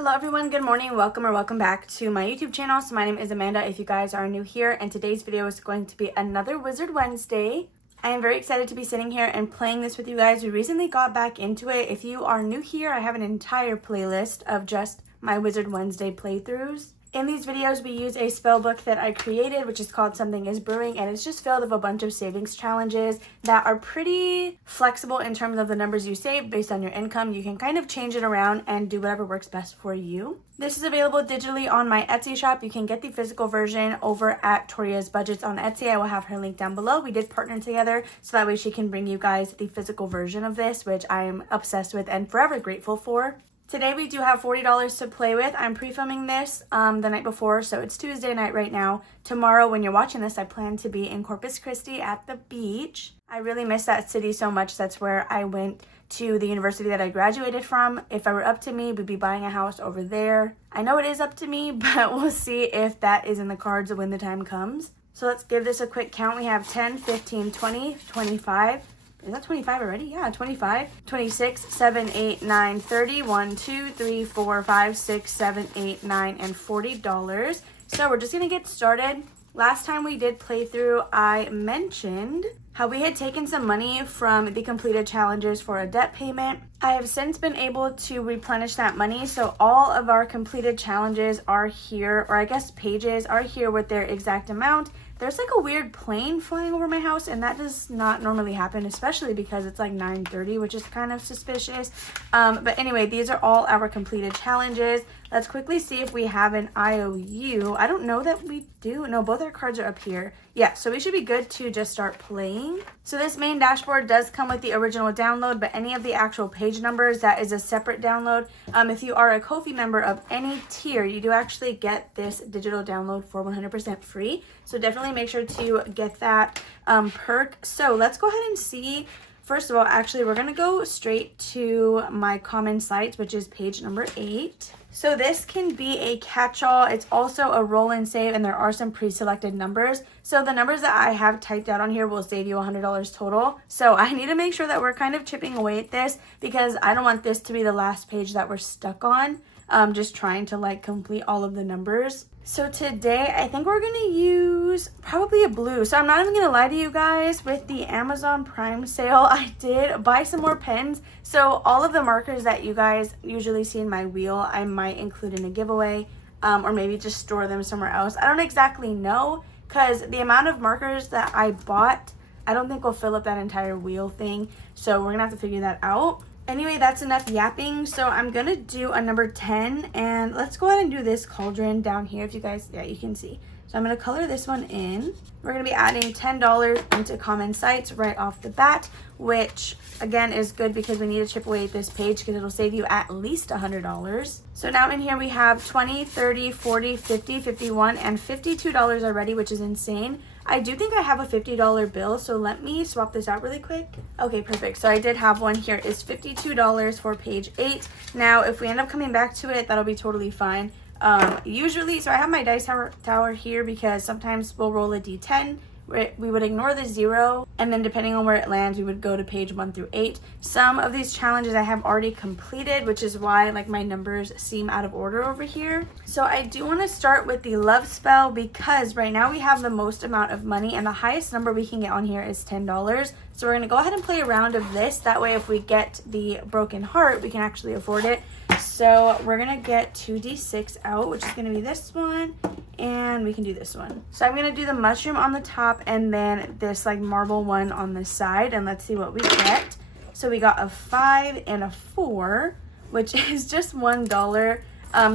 Hello everyone, good morning, welcome or welcome back to my YouTube channel. So my name is Amanda if you guys are new here, and today's video is going to be another Wizard Wednesday. I am very excited to be sitting here and playing this with you guys. We recently got back into it. If you are new here, I have an entire playlist of just my Wizard Wednesday playthroughs. In these videos, we use a spell book that I created, which is called Something is Brewing, and it's just filled with a bunch of savings challenges that are pretty flexible in terms of the numbers you save based on your income. You can kind of change it around and do whatever works best for you. This is available digitally on my Etsy shop. You can get the physical version over at Toria's Budgets on Etsy. I will have her link down below. We did partner together so that way she can bring you guys the physical version of this, which I am obsessed with and forever grateful for. Today we do have $40 to play with. I'm pre-filming this the night before, so it's Tuesday night right now. Tomorrow when you're watching this, I plan to be in Corpus Christi at the beach. I really miss that city so much. That's where I went to the university that I graduated from. If it were up to me, we'd be buying a house over there. I know it is up to me, but we'll see if that is in the cards when the time comes. So let's give this a quick count. We have 10, 15, 20, 25. Is that 25 already? Yeah, 25, 26, 7, 8, 9, 30, 1, 2, 3, 4, 5, 6, 7, 8, 9, and $40. So we're just going to get started. Last time we did playthrough, I mentioned how we had taken some money from the completed challenges for a debt payment. I have since been able to replenish that money, so all of our completed challenges are here, or I guess pages are here with their exact amount. There's like a weird plane flying over my house, and that does not normally happen, especially because it's like 9:30, which is kind of suspicious. But anyway, these are all our completed challenges. Let's quickly see if we have an IOU. I don't know that we do. No, both our cards are up here. Yeah, so we should be good to just start playing. So this main dashboard does come with the original download, but any of the actual page numbers, that is a separate download. If you are a Ko-fi member of any tier, you do actually get this digital download for 100% free. So definitely make sure to get that perk. So let's go ahead and see. First of all, actually, we're going to go straight to my common sites, which is page number 8. So this can be a catch-all. It's also a roll and save, and there are some pre-selected numbers. So the numbers that I have typed out on here will save you $100 total. So I need to make sure that we're kind of chipping away at this because I don't want this to be the last page that we're stuck on. Just trying to like complete all of the numbers. So today I think we're gonna use probably a blue. So I'm not even gonna lie to you guys, with the Amazon Prime sale I did buy some more pens. So all of the markers that you guys usually see in my wheel I might include in a giveaway, or maybe just store them somewhere else. I don't exactly know because the amount of markers that I bought I don't think will fill up that entire wheel thing, so we're gonna have to figure that out. Anyway, that's enough yapping. So I'm gonna do a number 10, and let's go ahead and do this cauldron down here. If you guys, yeah, you can see. So I'm gonna color this one in. We're gonna be adding $10 into common sites right off the bat, which again is good because we need to chip away at this page because it'll save you at least $100. So now in here we have 20, 30, 40, 50, 51, and $52 already, which is insane. I do think I have a $50 bill, so let me swap this out really quick. Okay, perfect. So I did have one here. It's $52 for page 8. Now, if we end up coming back to it, that'll be totally fine. Usually, so I have my dice tower here because sometimes we'll roll a D10. We would ignore the 0, and then depending on where it lands, we would go to page 1 through 8. Some of these challenges I have already completed, which is why like my numbers seem out of order over here. So I do want to start with the love spell because right now we have the most amount of money, and the highest number we can get on here is $10. So we're going to go ahead and play a round of this. That way if we get the broken heart, we can actually afford it. So we're going to get 2d6 out, which is going to be this one, and we can do this one. So I'm going to do the mushroom on the top and then this like marble one on the side, and let's see what we get. So we got a 5 and a 4, which is just $1.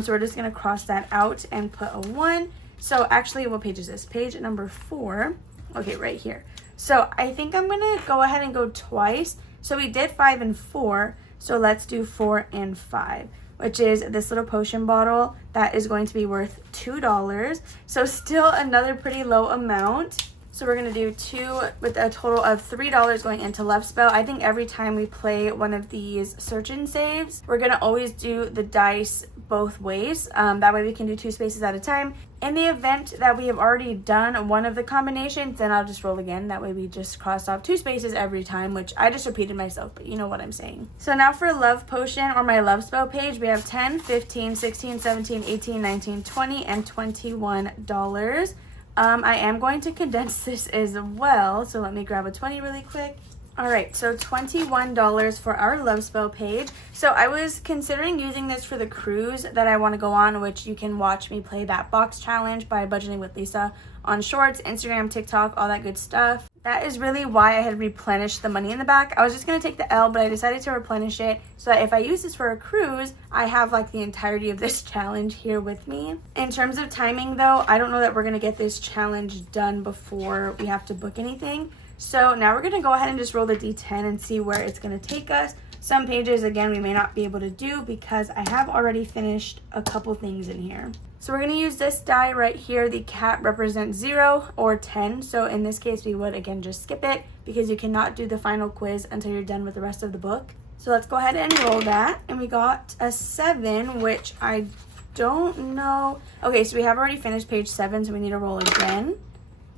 So we're just going to cross that out and put a 1. So actually, what page is this? Page number 4. Okay, right here. So I think I'm going to go ahead and go twice. So we did 5 and 4. So let's do 4 and 5, which is this little potion bottle that is going to be worth $2. So still another pretty low amount. So we're going to do 2 with a total of $3 going into left spell. I think every time we play one of these search and saves, we're going to always do the dice both ways. That way we can do 2 spaces at a time. In the event that we have already done one of the combinations, then I'll just roll again. That way we just cross off 2 spaces every time, which I just repeated myself, but you know what I'm saying. So now for love potion or my love spell page, we have 10, 15, 16, 17, 18, 19, 20, and $21. I am going to condense this as well, so let me grab a 20 really quick. All right, so $21 for our love spell page. So I was considering using this for the cruise that I want to go on, which you can watch me play that box challenge by Budgeting with Lisa on Shorts, Instagram, TikTok, all that good stuff. That is really why I had replenished the money in the back. I was just going to take the L, but I decided to replenish it so that if I use this for a cruise, I have like the entirety of this challenge here with me. In terms of timing though, I don't know that we're going to get this challenge done before we have to book anything. So now we're going to go ahead and just roll the D10 and see where it's going to take us. Some pages, again, we may not be able to do because I have already finished a couple things in here. So we're going to use this die right here. The cat represents 0 or 10. So in this case, we would, again, just skip it because you cannot do the final quiz until you're done with the rest of the book. So let's go ahead and roll that. And we got a 7, which I don't know. Okay, so we have already finished page 7, so we need to roll again.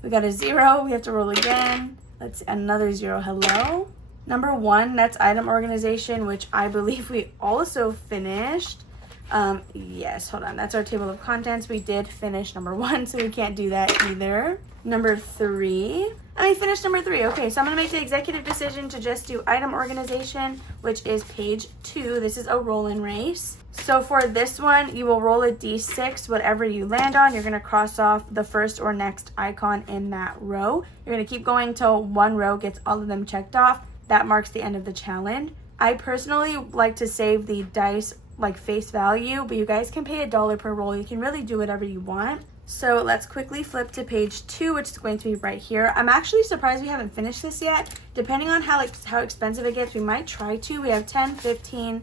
We got a 0. We have to roll again. Let's another 0. Hello. Number 1, that's item organization, which I believe we also finished. Yes, hold on. That's our table of contents. We did finish number 1, so we can't do that either. Number 3. I finished number 3. Okay, so I'm going to make the executive decision to just do item organization, which is page 2. This is a roll-in race. So for this one, you will roll a d6. Whatever you land on, you're going to cross off the first or next icon in that row. You're going to keep going till one row gets all of them checked off. That marks the end of the challenge. I personally like to save the dice like face value, but you guys can pay $1 per roll. You can really do whatever you want. So let's quickly flip to page 2, which is going to be right here. I'm actually surprised we haven't finished this yet. Depending on how expensive it gets, we might try to. We have 10, 15,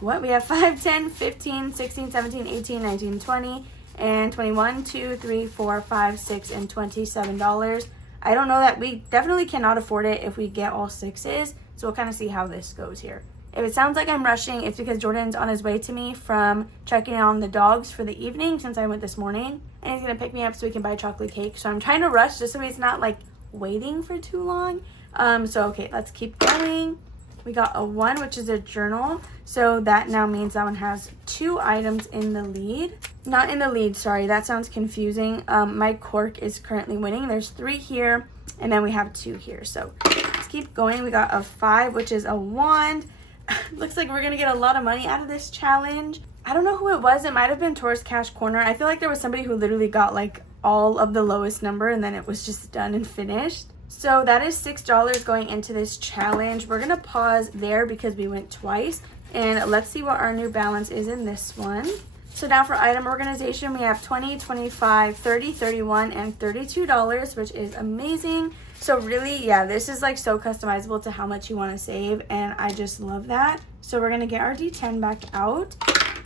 we have 5, 10, 15, 16, 17, 18, 19, 20, and 21, 2, 3, 4, 5, 6, and $27. I don't know that we definitely cannot afford it if we get all 6s. So we'll kind of see how this goes here. If it sounds like I'm rushing, it's because Jordan's on his way to me from checking on the dogs for the evening since I went this morning. And he's going to pick me up so we can buy chocolate cake. So I'm trying to rush just so he's not like waiting for too long. Okay, let's keep going. We got a 1, which is a journal. So that now means that one has 2 items in the lead. Not in the lead, sorry. That sounds confusing. My cork is currently winning. There's 3 here, and then we have 2 here. So let's keep going. We got a 5, which is a wand. Looks like we're going to get a lot of money out of this challenge. I don't know who it was. It might have been Tora's Cash Corner. I feel like there was somebody who literally got like all of the lowest number, and then it was just done and finished. So that is $6 going into this challenge. We're going to pause there because we went twice. And let's see what our new balance is in this one. So now for item organization, we have 20, 25, 30, 31, and $32, which is amazing. So really, yeah, this is like so customizable to how much you want to save. And I just love that. So we're going to get our D10 back out.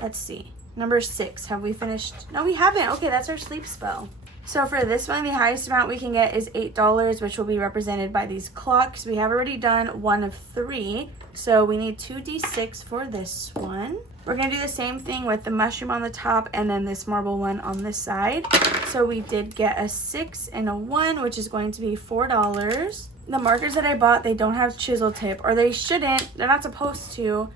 Let's see. Number 6. Have we finished? No, we haven't. Okay, that's our sleep spell. So for this one, the highest amount we can get is $8, which will be represented by these clocks. We have already done 1 of 3, so we need 2 D6 for this one. We're going to do the same thing with the mushroom on the top and then this marble one on this side. So we did get a 6 and a 1, which is going to be $4. The markers that I bought, they don't have chisel tip, or they shouldn't. They're not supposed to.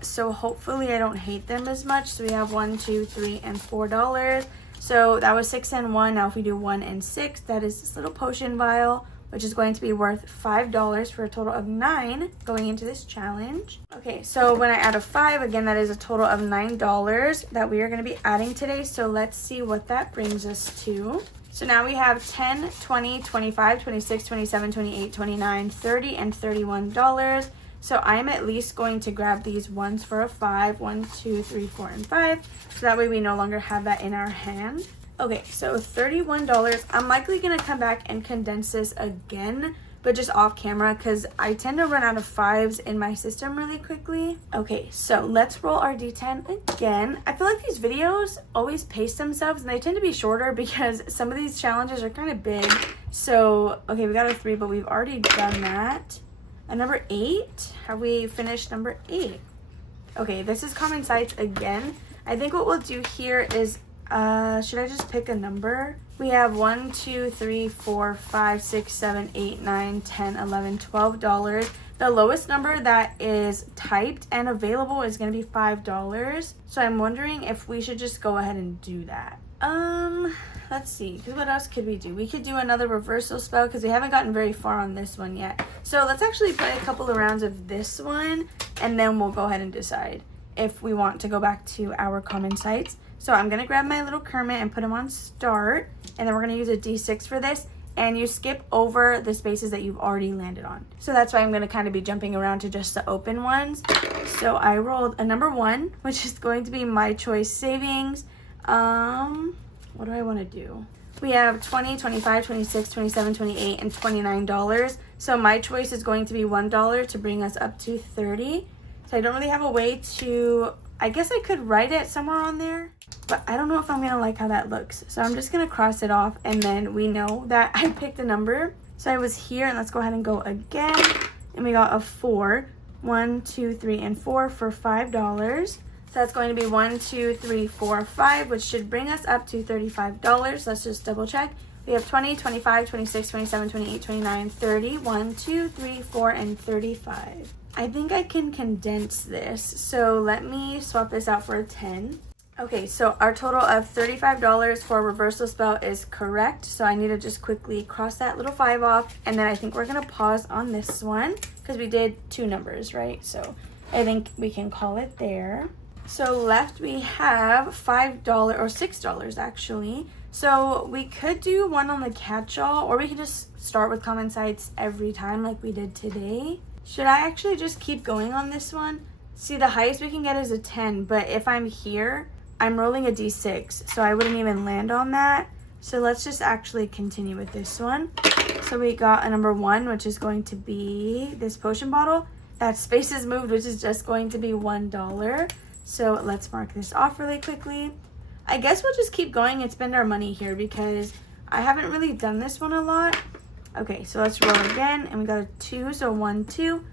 So hopefully I don't hate them as much. So we have 1, 2, 3, and $4. So that was 6 and 1. Now if we do 1 and 6, that is this little potion vial, which is going to be worth $5 for a total of 9 going into this challenge. Okay, so when I add a 5, again, that is a total of $9 that we are going to be adding today. So let's see what that brings us to. So now we have 10, 20, 25, 26, 27, 28, 29, 30, and $31. So I'm at least going to grab these ones for a 5. 1, 2, 3, 4, and 5. So that way we no longer have that in our hand. Okay, so $31. I'm likely going to come back and condense this again, but just off camera because I tend to run out of 5s in my system really quickly. Okay, so let's roll our D10 again. I feel like these videos always pace themselves and they tend to be shorter because some of these challenges are kind of big. So, okay, we got a 3, but we've already done that. A number 8, have we finished number 8? Okay, this is common sites again. I think what we'll do here is, should I just pick a number? We have 1, 2, 3, 4, 5, 6, 7, 8, 9, 10, 11, $12. The lowest number that is typed and available is going to be $5. So I'm wondering if we should just go ahead and do that. Let's see, because what else could we do? We could do another reversal spell because we haven't gotten very far on this one yet. So let's actually play a couple of rounds of this one, and then we'll go ahead and decide if we want to go back to our common sites. So I'm going to grab my little Kermit and put him on start, and then we're going to use a D6 for this, and you skip over the spaces that you've already landed on. So that's why I'm going to kind of be jumping around to just the open ones. So I rolled a number 1, which is going to be my choice savings. What do I want to do? We have 20, 25, 26, 27, 28, and $29. So my choice is going to be $1 to bring us up to 30. So I don't really have a way to, I guess I could write it somewhere on there, but I don't know if I'm going to like how that looks. So I'm just going to cross it off, and then we know that I picked a number. So I was here, and let's go ahead and go again. And we got a 4. 1, 2, 3, and 4 for $5. So that's going to be 1, 2, 3, 4, 5, which should bring us up to $35. Let's just double check. We have 20, 25, 26, 27, 28, 29, 30, 1, 2, 3, 4, and 35. I think I can condense this. So let me swap this out for a 10. Okay, so our total of $35 for a reversal spell is correct. So I need to just quickly cross that little 5 off. And then I think we're going to pause on this one because we did 2 numbers, right? So I think we can call it there. So left we have $5 or $6 actually. So we could do one on the catch-all, or we can just start with common sites every time like we did today. Should I actually just keep going on this one? See, the highest we can get is a 10, but if I'm here, I'm rolling a D6, so I wouldn't even land on that. So let's just actually continue with this one. So we got a number 1, which is going to be this potion bottle. That space is moved, which is just going to be $1. So let's mark this off really quickly. I guess we'll just keep going and spend our money here because I haven't really done this one a lot. Okay, so let's roll again, and we got a 2, so 1, 2.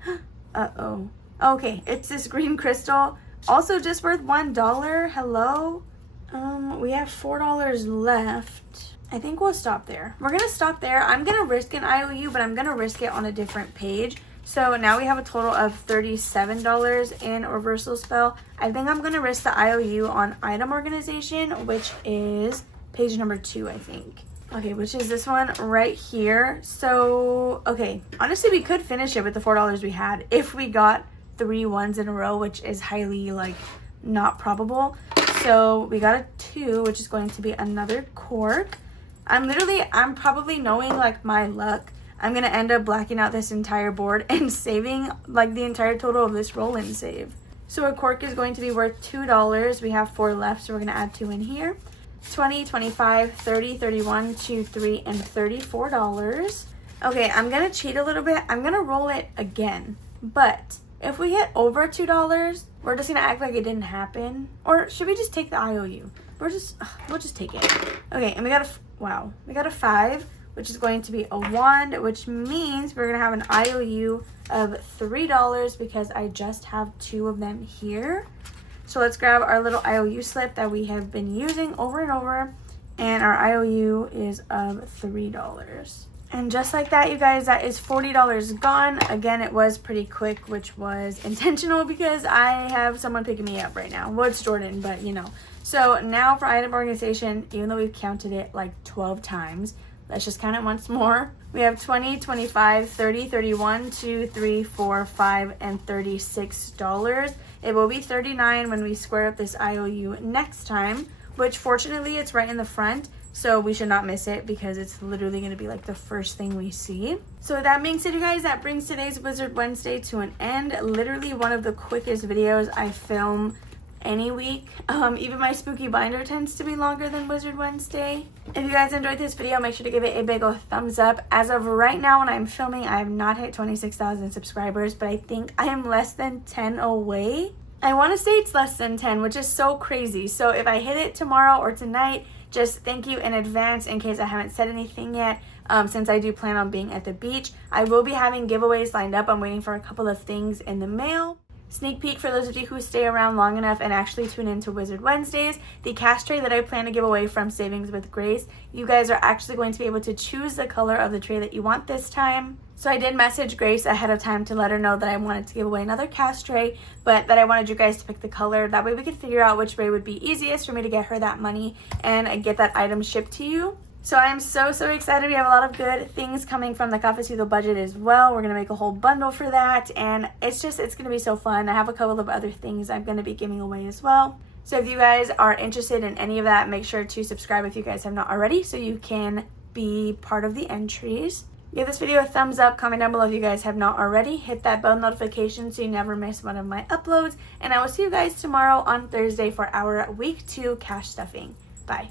Uh-oh. Okay, it's this green crystal. Also just worth $1. Hello? We have $4 left. I think we'll stop there. We're gonna stop there. I'm gonna risk an IOU, but I'm gonna risk it on a different page. So now we have a total of $37 in reversal spell. I think I'm going to risk the IOU on item organization, which is page number 2, I think. Okay, which is this one right here. So, okay, honestly, we could finish it with the $4 we had if we got 3 ones in a row, which is highly, like, not probable. So we got a 2, which is going to be another cork. I'm probably knowing, like, my luck. I'm going to end up blacking out this entire board and saving like the entire total of this roll and save. So a cork is going to be worth $2. We have 4 left, so we're going to add 2 in here. 20, 25, 30, 31, 2, 3, and $34. Okay, I'm going to cheat a little bit. I'm going to roll it again. But if we hit over $2, we're just going to act like it didn't happen. Or should we just take the IOU? We'll just take it. Okay, and we got a 5. Which is going to be a wand, which means we're going to have an IOU of $3 because I just have 2 of them here. So let's grab our little IOU slip that we have been using over and over, and our IOU is of $3. And just like that, you guys, that is $40 gone. Again, it was pretty quick, which was intentional because I have someone picking me up right now. Well, it's Jordan, but you know. So now for item organization, even though we've counted it like 12 times, let's just count it once more. We have 20, 25, 30, 31, 2, 3, 4, 5, and $36. It will be $39 when we square up this IOU next time, which fortunately it's right in the front, so we should not miss it because it's literally going to be like the first thing we see. So with that being said, you guys, that brings today's Wizard Wednesday to an end. Literally one of the quickest videos I film any week. Even my spooky binder tends to be longer than Wizard Wednesday. If you guys enjoyed this video, make sure to give it a big old thumbs up. As of right now when I'm filming, I have not hit 26,000 subscribers, but I think I am less than 10 away. I want to say it's less than 10, which is so crazy. So if I hit it tomorrow or tonight, just thank you in advance in case I haven't said anything yet. since I do plan on being at the beach. I will be having giveaways lined up. I'm waiting for a couple of things in the mail. Sneak peek for those of you who stay around long enough and actually tune into Wizard Wednesdays. The cash tray that I plan to give away from Savings with Grace, you guys are actually going to be able to choose the color of the tray that you want this time. So I did message Grace ahead of time to let her know that I wanted to give away another cash tray, but that I wanted you guys to pick the color. That way we could figure out which way would be easiest for me to get her that money and get that item shipped to you. So I am so excited. We have a lot of good things coming from the Cafecito budget as well. We're going to make a whole bundle for that, and it's going to be so fun. I have a couple of other things I'm going to be giving away as well. So if you guys are interested in any of that, make sure to subscribe if you guys have not already so you can be part of the entries. Give this video a thumbs up, comment down below if you guys have not already. Hit that bell notification so you never miss one of my uploads, and I will see you guys tomorrow on Thursday for our week 2 cash stuffing. Bye.